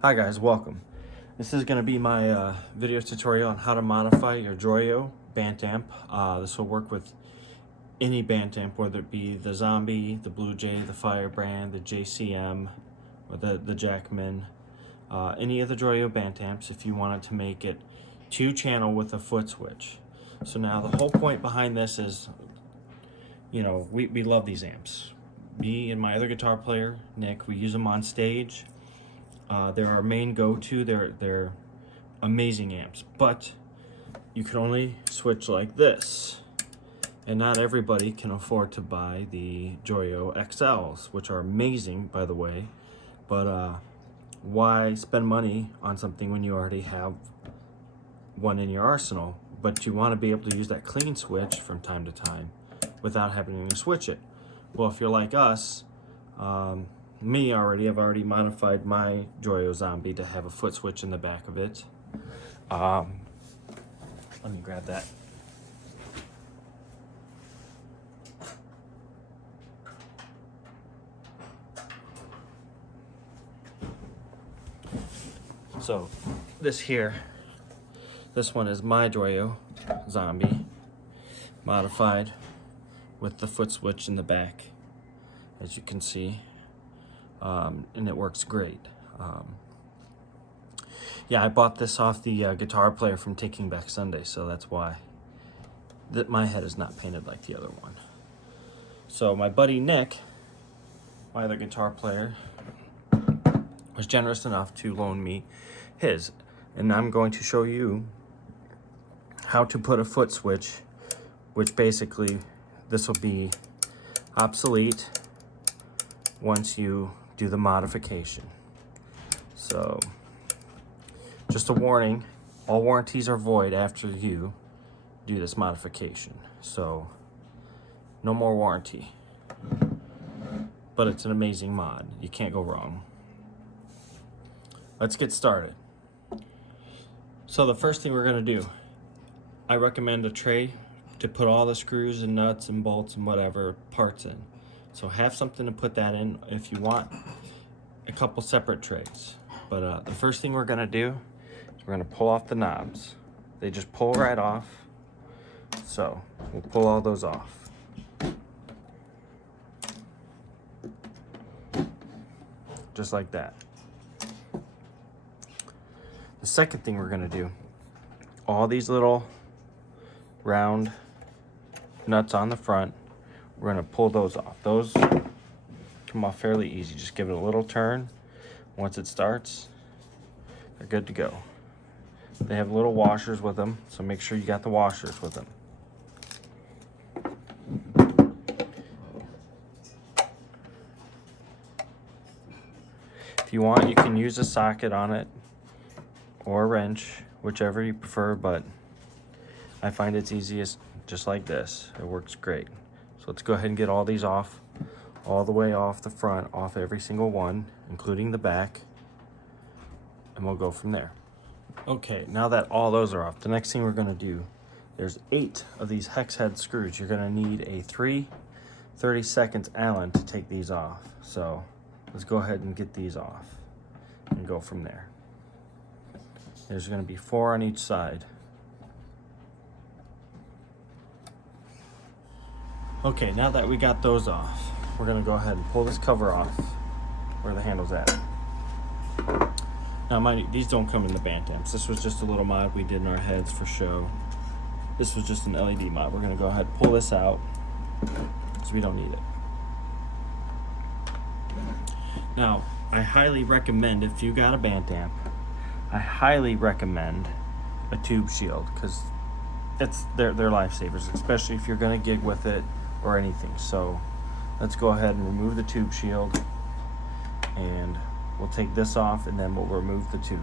Hi guys, welcome. This is going to be my video tutorial on how to modify your Joyo BANTAMP. This will work with any BANTAMP, whether it be the Zombie, the Blue Jay, the Firebrand, the JCM, or the Jackman. Any of the Joyo BANTAMPs if you wanted to make it 2-channel with a foot switch. So now the whole point behind this is, you know, we love these amps. Me and my other guitar player, Nick, we use them on stage. They're our main go-to. They're amazing amps, but you can only switch like this, and not everybody can afford to buy the Joyo XLs, which are amazing, by the way. But why spend money on something when you already have one in your arsenal? But you want to be able to use that clean switch from time to time without having to switch it. Well, if you're like us, I've already modified my Joyo Zombie to have a foot switch in the back of it. Let me grab that. So this one is my Joyo Zombie modified with the foot switch in the back, as you can see. And it works great. Yeah, I bought this off the guitar player from Taking Back Sunday, so that's why my head is not painted like the other one. So my buddy Nick, my other guitar player, was generous enough to loan me his, and I'm going to show you how to put a foot switch, which basically this will be obsolete once you do the modification. So just a warning, all warranties are void after you do this modification, so no more warranty, but it's an amazing mod. You can't go wrong. Let's get started. So the first thing we're going to do, I recommend a tray to put all the screws and nuts and bolts and whatever parts in. So have something to put that in if you want a couple separate trays. But the first thing we're gonna do is we're gonna pull off the knobs. They just pull right off. So we'll pull all those off. Just like that. The second thing we're gonna do, all these little round nuts on the front, we're gonna pull those off. Those come off fairly easy. Just give it a little turn. Once it starts, they're good to go. They have little washers with them, so make sure you got the washers with them. If you want, you can use a socket on it or a wrench, whichever you prefer, but I find it's easiest just like this. It works great. So let's go ahead and get all these off, all the way off the front, off every single one, including the back, and we'll go from there. Okay, now that all those are off, the next thing we're gonna do, there's 8 of these hex head screws. You're gonna need a 3/32 Allen to take these off. So let's go ahead and get these off and go from there. There's gonna be 4 on each side. Okay, now that we got those off, we're gonna go ahead and pull this cover off where the handle's at. Now mind you, these don't come in the BANTAMPs. This was just a little mod we did in our heads for show. This was just an LED mod. We're gonna go ahead and pull this out because we don't need it. Now, I highly recommend, if you got a BANTAMP, I highly recommend a tube shield, because they're lifesavers, especially if you're gonna gig with it or anything. So let's go ahead and remove the tube shield, and we'll take this off, and then we'll remove the tube.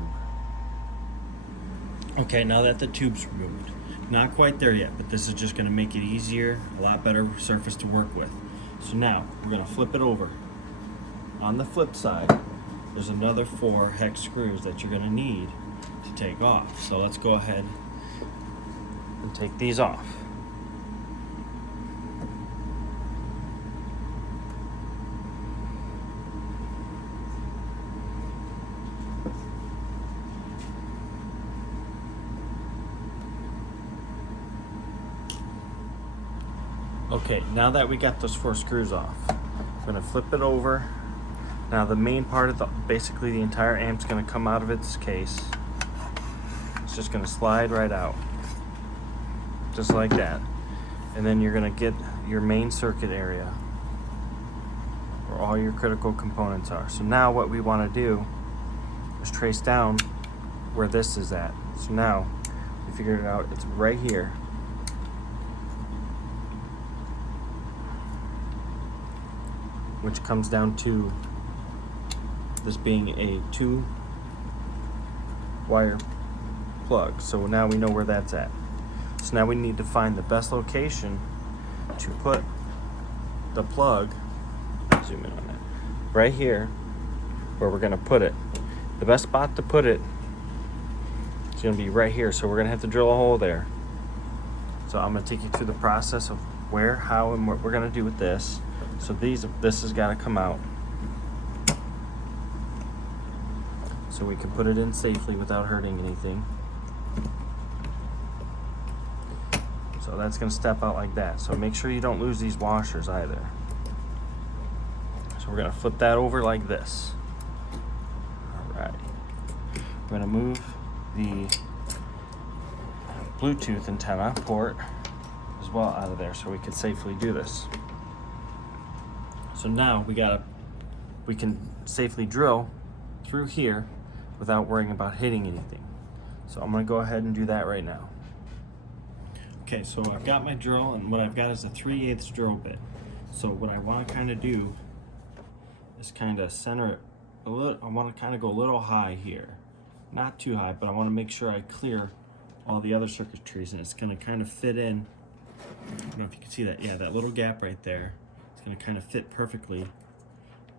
Okay, now that the tube's removed, not quite there yet, but this is just gonna make it easier, a lot better surface to work with. So now we're gonna flip it over. On the flip side, there's another 4 hex screws that you're gonna need to take off. So let's go ahead and take these off. Okay, now that we got those 4 screws off, I'm gonna flip it over. Now the main part of basically the entire amp's gonna come out of its case. It's just gonna slide right out, just like that. And then you're gonna get your main circuit area where all your critical components are. So now what we wanna do is trace down where this is at. So now we figured it out, it's right here. Which comes down to this being a 2-wire plug. So now we know where that's at. So now we need to find the best location to put the plug, zoom in on that, right here where we're gonna put it. The best spot to put it is gonna be right here. So we're gonna have to drill a hole there. So I'm gonna take you through the process of where, how, and what we're gonna do with this. So this has got to come out so we can put it in safely without hurting anything. So that's going to step out like that. So make sure you don't lose these washers either. So we're going to flip that over like this. All right. We're going to move the Bluetooth antenna port as well out of there so we can safely do this. So now we can safely drill through here without worrying about hitting anything. So I'm gonna go ahead and do that right now. Okay, so I've got my drill, and what I've got is a 3/8 drill bit. So what I wanna kinda do is kinda center it a little. I wanna kinda go a little high here. Not too high, but I wanna make sure I clear all the other circuitries, and it's gonna kind of fit in. I don't know if you can see that. Yeah, that little gap right there. Going to kind of fit perfectly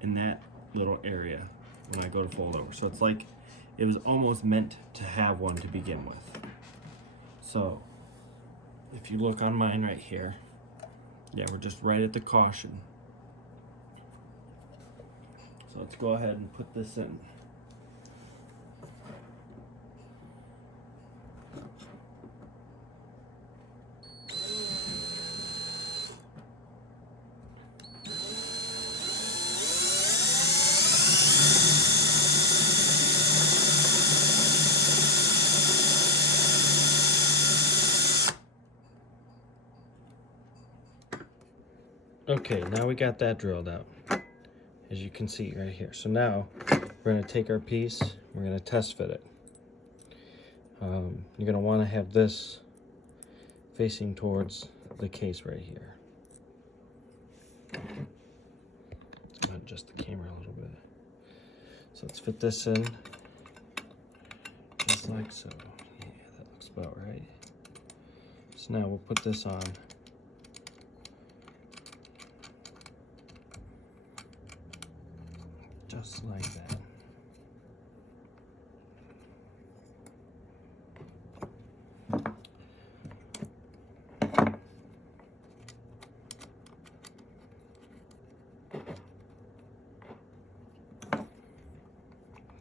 in that little area when I go to fold over. So it's like it was almost meant to have one to begin with. So if you look on mine right here, yeah, we're just right at the caution. So let's go ahead and put this in. Okay, now we got that drilled out, as you can see right here. So now we're going to take our piece, we're going to test fit it. You're going to want to have this facing towards the case right here. Let's adjust the camera a little bit. So let's fit this in, just like so. Yeah, that looks about right. So now we'll put this on. Just like that.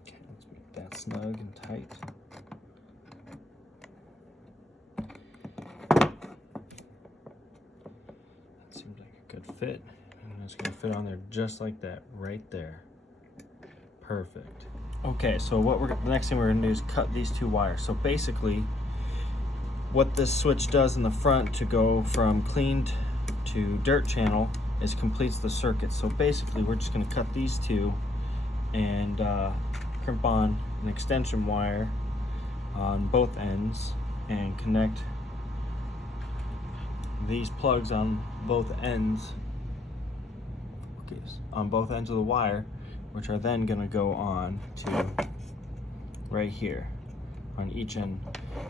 Okay, let's make that snug and tight. That seems like a good fit. And it's going to fit on there just like that, right there. Perfect. Okay, so the next thing we're gonna do is cut these 2 wires. So basically, what this switch does in the front to go from cleaned to dirt channel is completes the circuit. So basically, we're just gonna cut these 2 and crimp on an extension wire on both ends and connect these plugs on both ends. Okay, on both ends of the wire, which are then going to go on to right here on each end.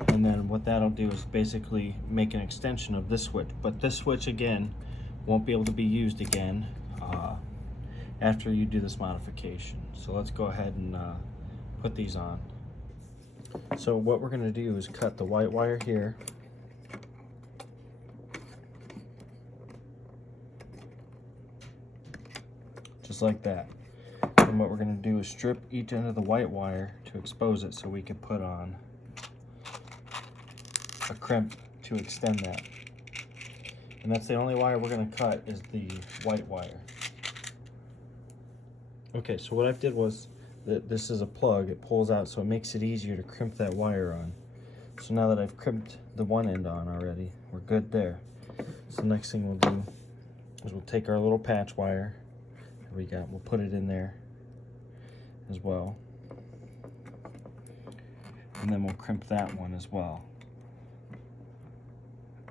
And then what that'll do is basically make an extension of this switch. But this switch, again, won't be able to be used again after you do this modification. So let's go ahead and put these on. So what we're going to do is cut the white wire here. Just like that. And what we're going to do is strip each end of the white wire to expose it so we can put on a crimp to extend that. And that's the only wire we're going to cut is the white wire. Okay, so what I did was, this is a plug, it pulls out, so it makes it easier to crimp that wire on. So now that I've crimped the one end on already, we're good there. So the next thing we'll do is we'll take our little patch wire that we got, we'll put it in there as well. And then we'll crimp that one as well.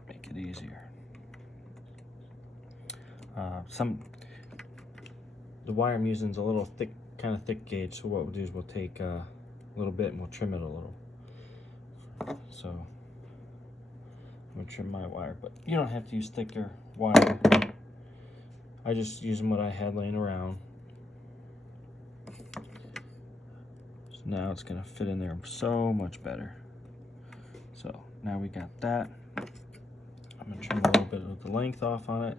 Make it easier. The wire I'm using is a little thick, kind of thick gauge, so what we'll do is we'll take a little bit and we'll trim it a little. So I'm gonna trim my wire, but you don't have to use thicker wire. I just used what I had laying around. So now it's gonna fit in there so much better. So now we got that. I'm gonna trim a little bit of the length off on it,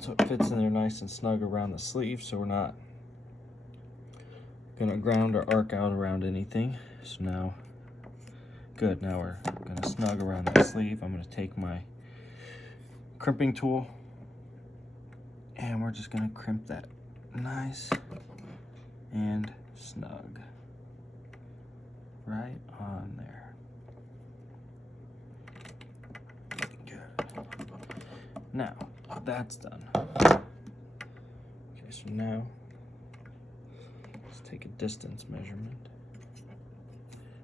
so it fits in there nice and snug around the sleeve, so we're not gonna ground or arc out around anything. So now, good, now we're gonna snug around that sleeve. I'm gonna take my crimping tool and we're just gonna crimp that nice and snug right on there. Good. Now that's done. Okay, so now let's take a distance measurement.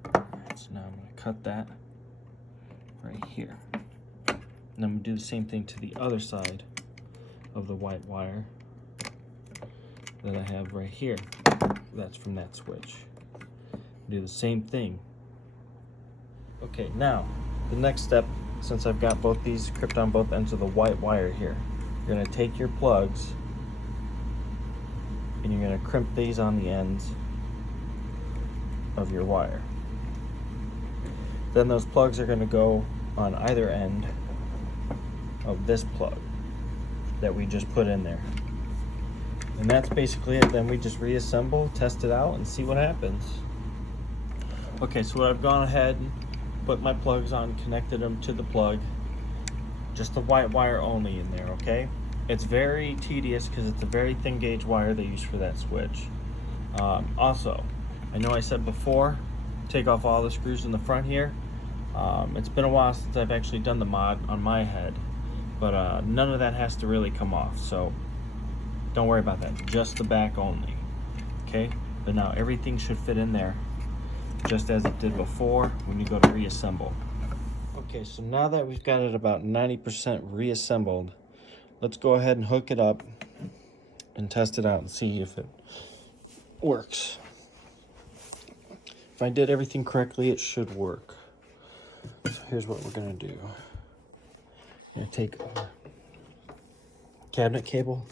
Alright, so now I'm going to cut that right here. And I'm going to do the same thing to the other side of the white wire that I have right here. That's from that switch. Do the same thing. Okay, now the next step, since I've got both these crimped on both ends of the white wire here, you're going to take your plugs and you're going to crimp these on the ends of your wire. Then those plugs are going to go on either end of this plug that we just put in there. And that's basically it. Then we just reassemble, test it out, and see what happens. Okay, so I've gone ahead and put my plugs on, connected them to the plug. Just the white wire only in there, okay? It's very tedious because it's a very thin gauge wire they use for that switch. Also, I know I said before, take off all the screws in the front here. It's been a while since I've actually done the mod on my head, but none of that has to really come off, so don't worry about that. Just the back only, okay? But now everything should fit in there just as it did before when you go to reassemble. Okay, so now that we've got it about 90% reassembled, let's go ahead and hook it up and test it out and see if it works. If I did everything correctly, it should work. So here's what we're gonna do. I'm gonna take our cabinet cable,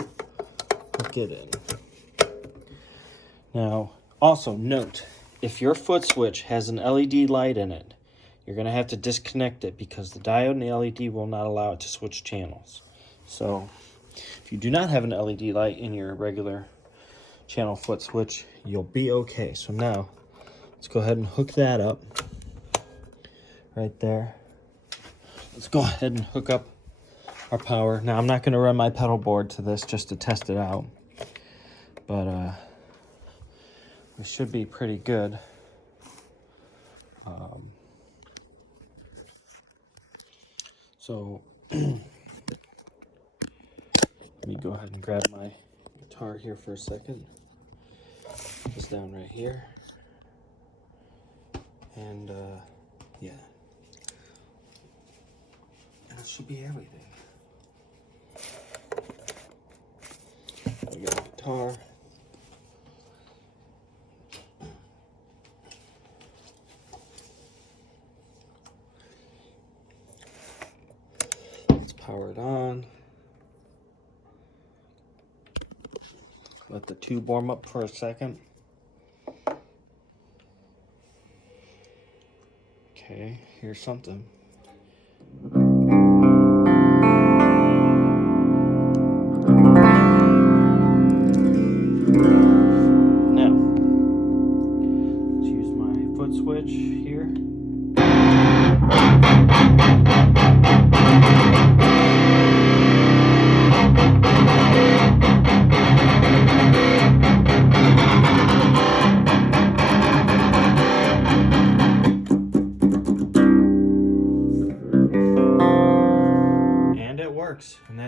hook it in. Now, also note, if your foot switch has an LED light in it, you're going to have to disconnect it because the diode and the LED will not allow it to switch channels. So if you do not have an LED light in your regular channel foot switch, you'll be okay. So now let's go ahead and hook that up right there. Let's go ahead and hook up our power. Now I'm not going to run my pedal board to this just to test it out, but it should be pretty good. So let me go ahead and grab my guitar here for a second. Put this down right here. And yeah. And that should be everything. We got a guitar. Power it on. Let the tube warm up for a second. Okay, here's something. Now, let's use my foot switch here.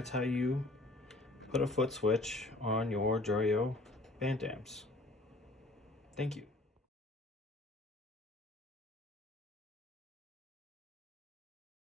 that's how you put a foot switch on your Joyo band amps. Thank you.